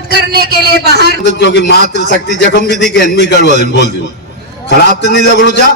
Vote करने के लिए बाहर, क्योंकि मातृशक्ति जखम भी थी कि करवा दिन बोल दी खराब तो नहीं लगू चा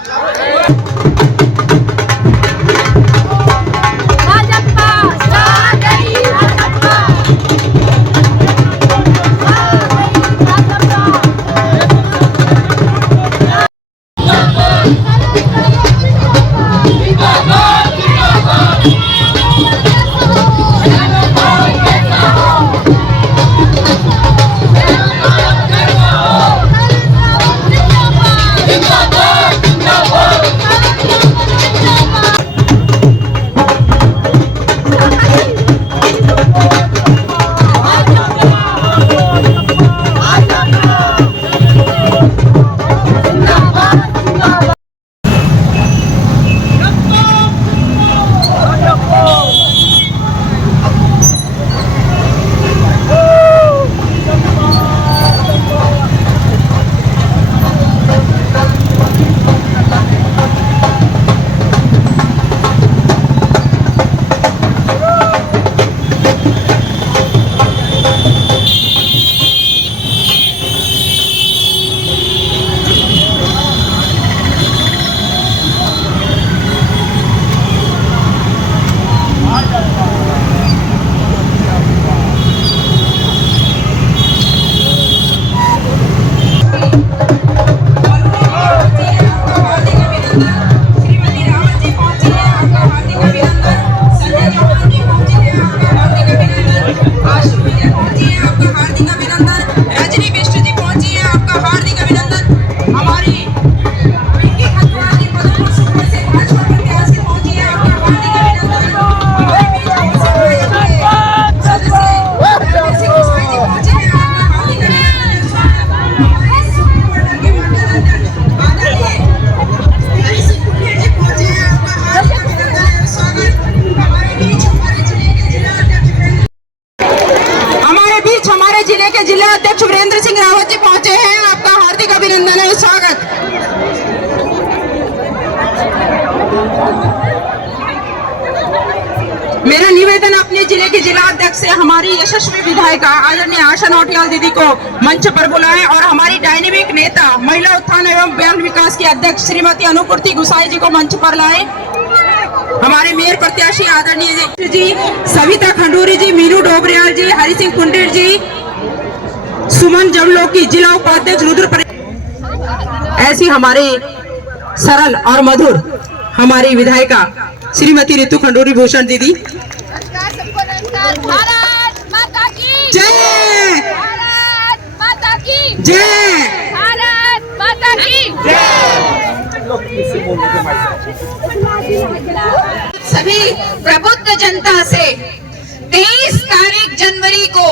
जिले के जिला अध्यक्ष वीरेंद्र सिंह रावत जी पहुंचे हैं। आपका हार्दिक अभिनंदन और स्वागत। मेरा निवेदन अपने जिले के जिला अध्यक्ष से हमारी यशस्वी विधायिका आदरणीय आशा नौटियाल दीदी को मंच पर बुलाएं और हमारी डायनेमिक नेता महिला उत्थान एवं बाल विकास की अध्यक्ष श्रीमती अनुपूर्ति गुसाई जी को मंच पर लाएं। हमारे मेयर प्रत्याशी आदरणीय जी सविता खंडूरी जी, मीनू डोबरियाल जी, हरि सिंह कुंडेर जी, सुमन जमलोकी जिला उपाध्यक्ष रुद्र, ऐसी हमारे सरल और मधुर हमारी विधायिका श्रीमती ऋतु खंडूरी भूषण दीदी। भारत माता की जय, भारत माता की जय, भारत माता की सभी प्रबुद्ध जनता से 23 तारीख जनवरी को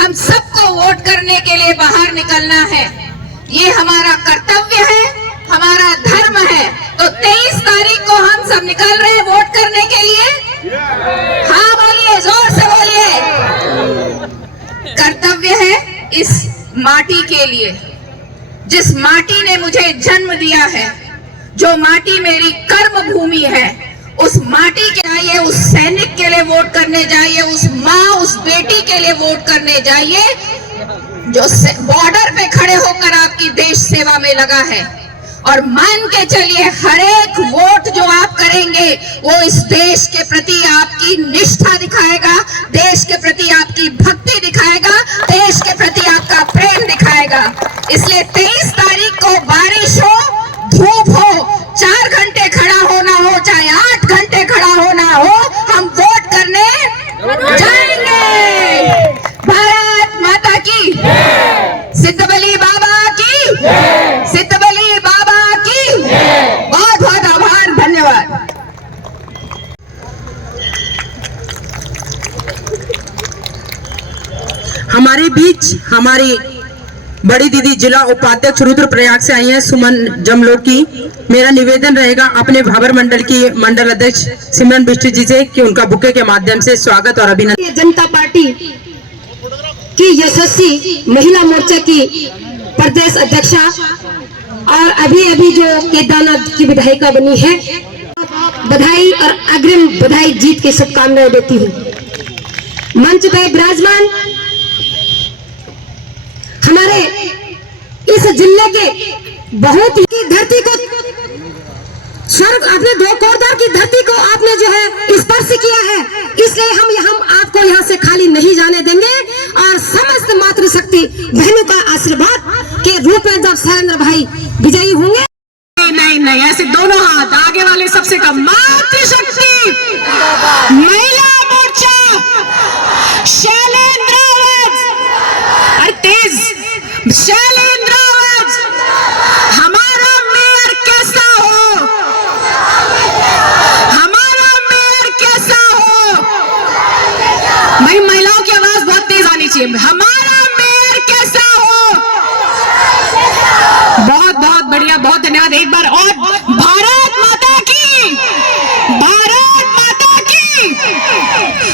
हम सबको वोट करने के लिए बाहर निकलना है। ये हमारा कर्तव्य है, हमारा धर्म है। तो 23 तारीख को हम सब निकल रहे हैं वोट करने के लिए। हाँ बोलिए, जोर से बोलिए। कर्तव्य है इस माटी के लिए, जिस माटी ने मुझे जन्म दिया है, जो माटी मेरी कर्म भूमि है, उस माटी के जाइए, उस सैनिक के लिए वोट करने जाइए, उस माँ उस बेटी के लिए वोट करने जाइए जो बॉर्डर पे खड़े होकर आपकी देश सेवा में लगा है। और मान के चलिए हर एक वोट जो आप करेंगे वो इस देश के प्रति आपकी निष्ठा दिखाएगा, देश के प्रति आपकी भक्ति दिखाएगा, देश के प्रति आपका प्रेम दिखाएगा। इसलिए 23 तारीख को बारिश हो, धूप हो, 4 घंटे खड़ा होना हो, चाहे 8 घंटे खड़ा होना हो, हम वोट करने जाएंगे। भारत माता की, सिद्धबली बाबा की, सिद्धबली बाबा की। बहुत बहुत आभार, धन्यवाद। हमारे बीच हमारी बड़ी दीदी जिला उपाध्यक्ष रुद्रप्रयाग से आई हैं, सुमन जमलोकी। मेरा निवेदन रहेगा अपने भाबर मंडल की मंडल अध्यक्ष सिमरन बिष्ट जी से कि उनका बुके के माध्यम से स्वागत और अभिनंदन। जनता पार्टी की यशस्वी महिला मोर्चा की प्रदेश अध्यक्षा और अभी जो केदारनाथ की विधायिका बनी है, बधाई और अग्रिम बधाई जीत की शुभकामनाएं देती हूँ। मंच पर विराजमान हमारे इस जिले के बहुत ही धरती को स्वर्ग, अपने दो कोरदार की धरती को आपने जो है स्पर्श किया है, इसलिए हम आपको यहाँ से खाली नहीं जाने देंगे और समस्त मातृशक्ति बहनों का आशीर्वाद के रूप में जब शैलेंद्र भाई विजयी होंगे। नहीं, ऐसे दोनों हाथ आगे वाले सबसे कम। मातृशक्ति महिला मोर्चा शैलेंद्र और तेज शैलेंद्र, हमारा मेयर कैसा हो, हमारा मेयर कैसा हो। भाई महिलाओं की आवाज बहुत तेज आनी चाहिए। हमारा मेयर कैसा हो। बहुत बहुत बढ़िया, बहुत धन्यवाद एक बार और। भारत माता की, भारत माता की।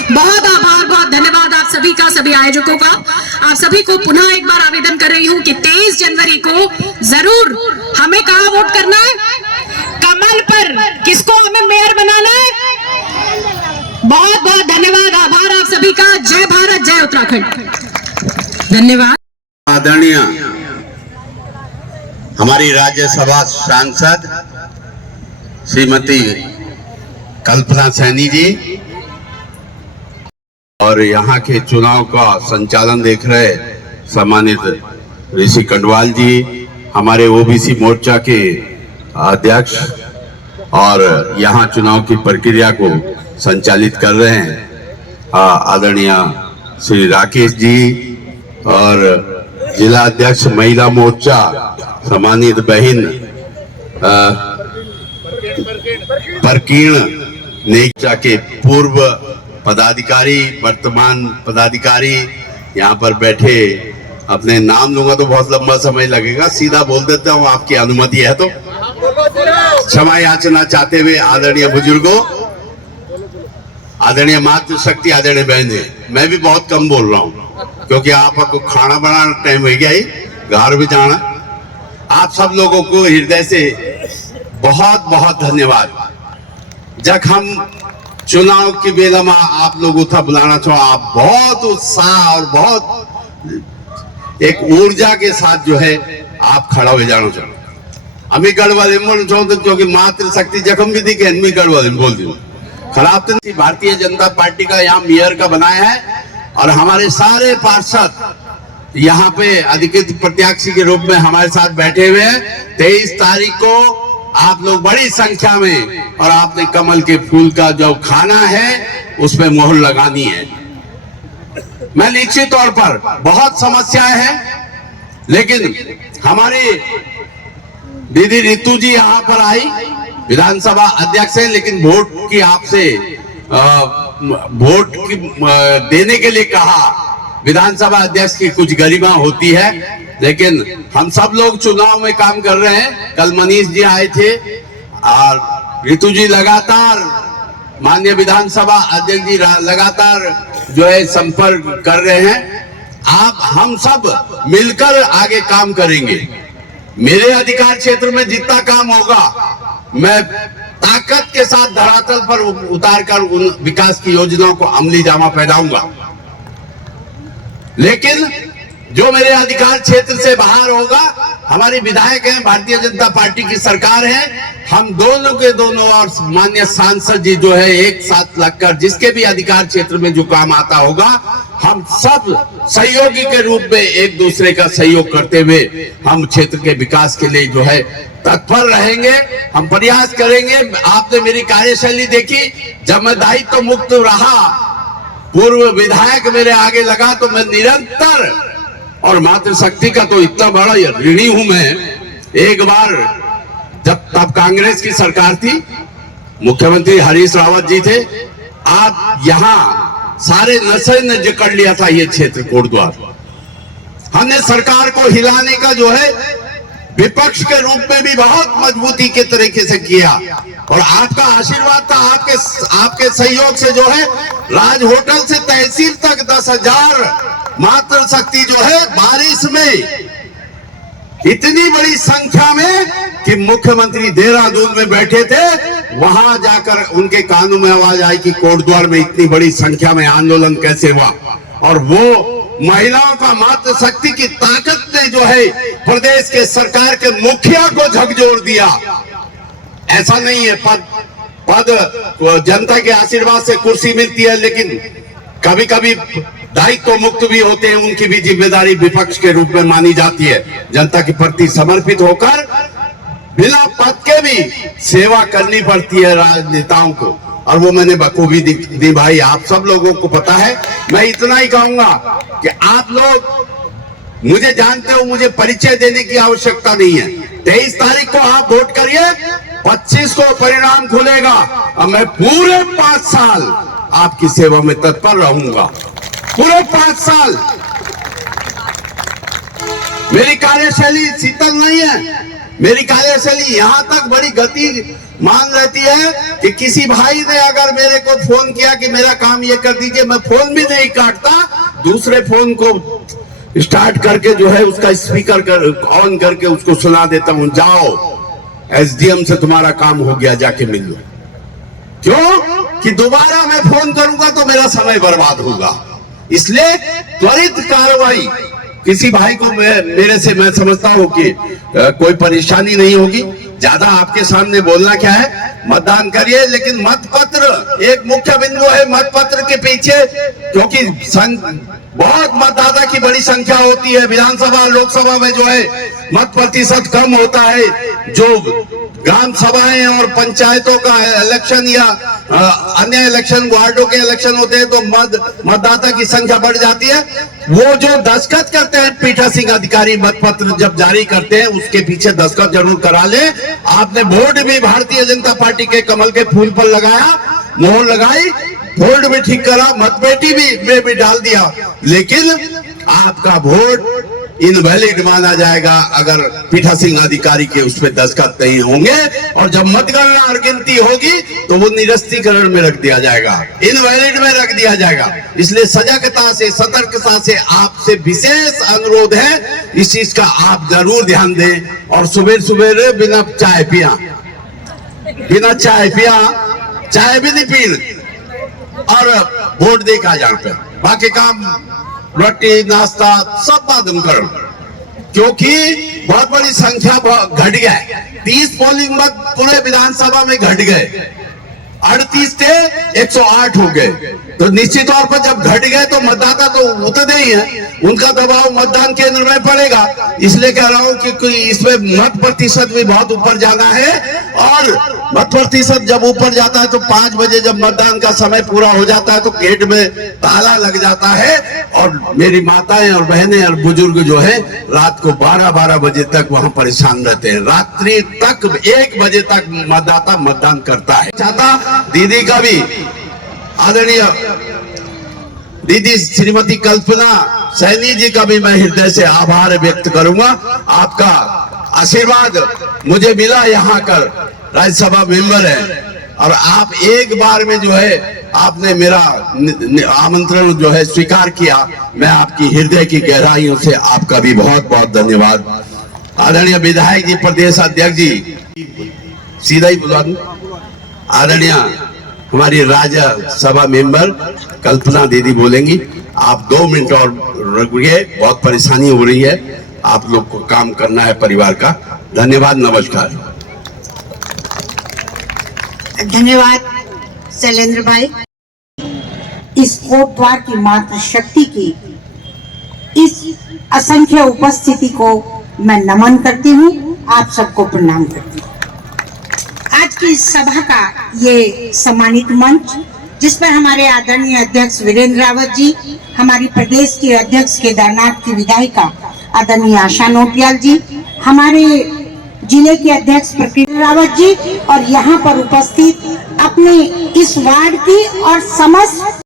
बहुत आभार, बहुत धन्यवाद आप सभी का, सभी आयोजकों का। आप सभी को पुनः एक बार आवेदन कर रही हूं कि 23 जनवरी को जरूर हमें कहां वोट करना है, कमल पर। किसको हमें मेयर बनाना है। बहुत बहुत धन्यवाद, आभार आप सभी का। जय भारत, जय उत्तराखंड। धन्यवाद। आदरणीय हमारी राज्यसभा सांसद श्रीमती कल्पना सैनी जी और यहाँ के चुनाव का संचालन देख रहे सम्मानित ऋषि कंडवाल जी, हमारे ओबीसी मोर्चा के अध्यक्ष और यहाँ चुनाव की प्रक्रिया को संचालित कर रहे हैं आदरणीय श्री राकेश जी और जिला अध्यक्ष महिला मोर्चा सम्मानित बहन परकीर्ण नेचा के पूर्व पदाधिकारी, वर्तमान पदाधिकारी यहाँ पर बैठे। अपने नाम लूंगा तो बहुत लंबा समय लगेगा, सीधा बोल देता हूँ, आपकी अनुमति है तो। क्षमा याचना चाहते हुए आदरणीय बुजुर्गों, आदरणीय मातृशक्ति, आदरणीय बहने, मैं भी बहुत कम बोल रहा हूँ क्योंकि आपको खाना बनाना टाइम हो गया, घर भी जाना। आप सब लोगों को हृदय से बहुत बहुत धन्यवाद। जब हम चुनाव की बेला में आप लोग उठा बुलाना चाहो, आप बहुत उत्साह और बहुत एक ऊर्जा के साथ जो है आप खड़ा हो जाना चाहो। अमी गढ़वाल चाहते क्योंकि मातृशक्ति जखम भी दिखे अमी गढ़वाल बोल दी खराब तो। भारतीय जनता पार्टी का यहाँ मेयर का बनाया है और हमारे सारे पार्षद यहाँ पे अधिकृत प्रत्याशी के रूप में हमारे साथ बैठे हुए हैं। 23 तारीख को आप लोग बड़ी संख्या में, और आपने कमल के फूल का जो खाना है उसमें मोहर लगानी है। मैं निश्चित तौर पर बहुत समस्याएं हैं, लेकिन हमारी दीदी रितु जी यहाँ पर आई, विधानसभा अध्यक्ष है, लेकिन वोट की आपसे वोट की देने के लिए कहा। विधानसभा अध्यक्ष की कुछ गरिमा होती है, लेकिन हम सब लोग चुनाव में काम कर रहे हैं। कल मनीष जी आए थे और रितु जी लगातार, माननीय विधानसभा अध्यक्ष जी लगातार जो है संपर्क कर रहे हैं। आप हम सब मिलकर आगे काम करेंगे। मेरे अधिकार क्षेत्र में जितना काम होगा मैं ताकत के साथ धरातल पर उतारकर उन विकास की योजनाओं को अमली जामा पहनाऊंगा। लेकिन जो मेरे अधिकार क्षेत्र से बाहर होगा, हमारे विधायक हैं, भारतीय जनता पार्टी की सरकार है, हम दोनों के दोनों और माननीय सांसद जी जो है एक साथ लगकर जिसके भी अधिकार क्षेत्र में जो काम आता होगा, हम सब सहयोगी के रूप में एक दूसरे का सहयोग करते हुए हम क्षेत्र के विकास के लिए जो है तत्पर रहेंगे। हम प्रयास करेंगे। आपने मेरी कार्यशैली देखी, जब मैं दायित्व मुक्त रहा, पूर्व विधायक मेरे आगे लगा तो मैं निरंतर, और मातृशक्ति का तो इतना बड़ा ऋणी हूं मैं। एक बार जब तब कांग्रेस की सरकार थी, मुख्यमंत्री हरीश रावत जी थे, आप यहाँ सारे नशे ने जकड़ लिया था ये क्षेत्र कोटद्वार। हमने सरकार को हिलाने का जो है विपक्ष के रूप में भी बहुत मजबूती के तरीके से किया, और आपका आशीर्वाद था, आपके सहयोग से जो है राज होटल से तहसील तक 10,000 मातृशक्ति जो है बारिश में इतनी बड़ी संख्या में कि मुख्यमंत्री देहरादून में बैठे थे, वहां जाकर उनके कानों में आवाज आई कि कोटद्वार में इतनी बड़ी संख्या में आंदोलन कैसे हुआ। और वो महिलाओं का मातृशक्ति की ताकत ने जो है प्रदेश के सरकार के मुखिया को झकझोर दिया। ऐसा नहीं है पद जनता के आशीर्वाद से कुर्सी मिलती है, लेकिन कभी कभी दायित्व मुक्त भी होते हैं, उनकी भी जिम्मेदारी विपक्ष के रूप में मानी जाती है। जनता के प्रति समर्पित होकर बिना पद के भी सेवा करनी पड़ती है राजनेताओं को, और वो मैंने बखूबी दी भाई। आप सब लोगों को पता है। मैं इतना ही कहूंगा कि आप लोग मुझे जानते हो, मुझे परिचय देने की आवश्यकता नहीं है। 23 तारीख को आप वोट करिए, 25 को परिणाम खुलेगा, और मैं पूरे 5 साल आपकी सेवा में तत्पर रहूंगा। पूरे 5 साल। मेरी कार्यशैली शीतल नहीं है, मेरी कार्यशैली यहां तक बड़ी गति मान रहती है कि किसी भाई ने अगर मेरे को फोन किया कि मेरा काम ये कर दीजिए, मैं फोन भी नहीं काटता, दूसरे फोन को स्टार्ट करके जो है उसका स्पीकर ऑन करके उसको सुना देता हूं, जाओ एसडीएम से तुम्हारा काम हो गया, जाके मिल लो। क्यों कि दोबारा मैं फोन करूंगा तो मेरा समय बर्बाद होगा। इसलिए त्वरित कार्रवाई। किसी भाई को मेरे से मैं समझता हूं कि कोई परेशानी नहीं होगी। ज्यादा आपके सामने बोलना क्या है, मतदान करिए, लेकिन मतपत्र एक मुख्य बिंदु है। मतपत्र के पीछे क्योंकि बहुत मतदाता की बड़ी संख्या होती है, विधानसभा लोकसभा में जो है मत प्रतिशत कम होता है। जो ग्राम सभाएं और पंचायतों का इलेक्शन या अन्य इलेक्शन, वार्डों के इलेक्शन होते हैं तो मतदाता की संख्या बढ़ जाती है। वो जो दस्तखत करते हैं पीठासीन अधिकारी मतपत्र जब जारी करते हैं, उसके पीछे दस्तखत जरूर करा ले। आपने बोर्ड भी भारतीय जनता पार्टी के कमल के फूल पर लगाया, मोहर लगाई, बोर्ड भी ठीक करा, मतपेटी भी डाल दिया, लेकिन आपका वोट इनवैलिड माना जाएगा अगर पीठासीन अधिकारी के उसमें दस्तखत नहीं होंगे। और जब मतगणना और गिनती होगी तो वो निरस्तीकरण में रख दिया जाएगा, इनवैलिड में रख दिया जाएगा। इसलिए सजगता से, सतर्कता से आपसे विशेष अनुरोध है, इस चीज का आप जरूर ध्यान दें। और सुबह सुबह बिना चाय पिया चाय भी नहीं पीन और वोट देखा जान पे, बाकी काम रोटी नाश्ता सब बाद में करो, क्योंकि बहुत बड़ी संख्या घट गया। 30 पोलिंग मत पूरे विधानसभा में घट गए, 38 थे 108 हो गए। तो निश्चित तौर पर जब घट गए तो मतदाता तो उतने ही है, उनका दबाव मतदान केंद्र में पड़ेगा। इसलिए कह रहा हूं कि इसमें मत प्रतिशत भी बहुत ऊपर जाना है। और मत प्रतिशत जब ऊपर जाता है तो 5 बजे जब मतदान का समय पूरा हो जाता है तो गेट में ताला लग जाता है, और मेरी माताएं और बहनें और बुजुर्ग जो है रात को 12-12 बजे तक वहां परेशान रहते हैं। रात्रि तक 1 बजे तक मतदाता मतदान करता है। चाहता दीदी का भी, आदरणीय दीदी श्रीमती कल्पना सैनी जी का भी मैं हृदय से आभार व्यक्त करूंगा। आपका आशीर्वाद मुझे मिला, यहाँ कर राज्यसभा मेंबर है, और आप एक बार में जो है आपने मेरा आमंत्रण जो है स्वीकार किया। मैं आपकी हृदय की गहराइयों से आपका भी बहुत बहुत धन्यवाद। आदरणीय विधायक जी, प्रदेश अध्यक्ष जी, सीधा ही बुला दूं, आदरणीय हमारी राज्यसभा मेंबर कल्पना दीदी बोलेंगी। आप 2 मिनट और रुकिए, बहुत परेशानी हो रही है, आप लोग को काम करना है परिवार का। धन्यवाद, नमस्कार। धन्यवाद शैलेंद्र भाई। इस कोट द्वार की मातृशक्ति की इस असंख्य उपस्थिति को मैं नमन करती हूँ, आप सबको प्रणाम करती हूँ। आज की इस सभा का ये सम्मानित मंच, जिस पर हमारे आदरणीय अध्यक्ष वीरेंद्र रावत जी, हमारी प्रदेश के अध्यक्ष केदारनाथ की विधायिका आदरणीय आशा नोटियाल जी, हमारे जिले के अध्यक्ष प्रकृति रावत जी, और यहाँ पर उपस्थित अपने इस वार्ड की और समस्त